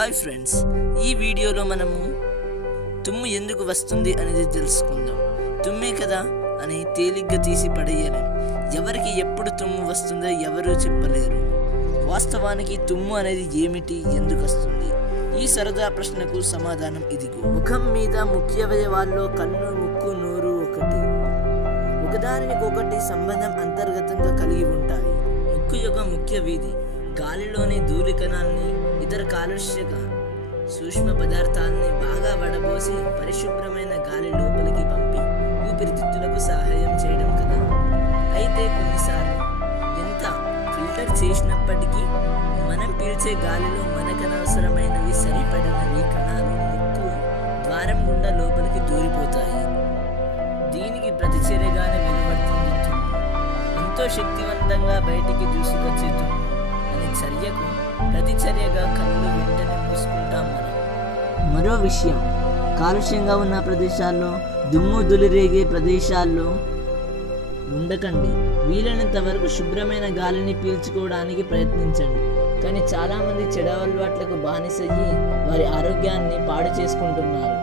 Hi friends, ఈ వీడియోలో మనము తుమ్ము ఎందుకు వస్తుంది అనేది తెలుసుకుందాం. తుమ్మే కదా అని తేలిగ్గా తీసి పడేయలేం. ఎవరికి ఎప్పుడు తుమ్ము వస్తుందో ఎవరూ చెప్పలేరు. వాస్తవానికి తుమ్ము అనేది ఏమిటి, ఎందుకు వస్తుంది? ఈ సరదా ప్రశ్నకు సమాధానం ఇదిగో. ముఖం మీద ముఖ్య అవయవాల్లో కన్ను, ముక్కు, నోరు ఒకదానికొకటి సంబంధం అంతర్గతంగా కలిగి ఉంటాయి. ముక్కు యొక్క ముఖ్య వీధి గాలిలోని ధూళి కణాల్ని, ఇతర కాలుష్య సూక్ష్మ పదార్థాలని బాగా వడబోసి పరిశుభ్రమైన గాలి లోపలికి పంపి ఊపిరితిత్తులకు సహాయం చేయడం కదా. అయితే కొన్నిసార్లు ఎంత ఫిల్టర్ చేసినప్పటికీ మనం పీల్చే గాలిలో మనకనవసరమైనవి సరిపడినవి కణాలు ముక్కు ద్వారం గుండా లోపలికి దూరిపోతాయి. దీనికి ప్రతిచర్యగానే వెలువడుతుంది తుమ్ము. ఎంతో శక్తివంతంగా బయటికి దూసుకొచ్చే తుమ్ము అనే చర్యకు ప్రతిచర్యగా కళ్ళు వెంటనే మూసుకుంటాం మనం. మరో విషయం, కాలుష్యంగా ఉన్న ప్రదేశాల్లో, దుమ్ము దులిరేగే ప్రదేశాల్లో ఉండకండి. వీలైనంత వరకు శుభ్రమైన గాలిని పీల్చుకోవడానికి ప్రయత్నించండి. కానీ చాలామంది చెడు అలవాట్లకు బానిసయ్యి వారి ఆరోగ్యాన్ని పాడు చేసుకుంటున్నారు.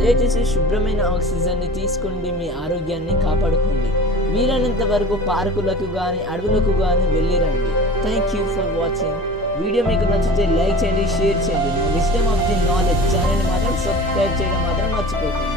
దయచేసి శుభ్రమైన ఆక్సిజన్ని తీసుకోండి, మీ ఆరోగ్యాన్ని కాపాడుకోండి. వీలైనంత వరకు పార్కులకు కానీ అడవులకు కానీ వెళ్ళిరండి. Thank you for watching. Video మీకు నచ్చితే లైక్ చేయండి, షేర్ చేయండి. విజ్డమ్ ఆఫ్ ది నాలెడ్జ్ ఛానల్ని మాత్రం సబ్స్క్రైబ్ చేయడం మాత్రం మర్చిపోకండి.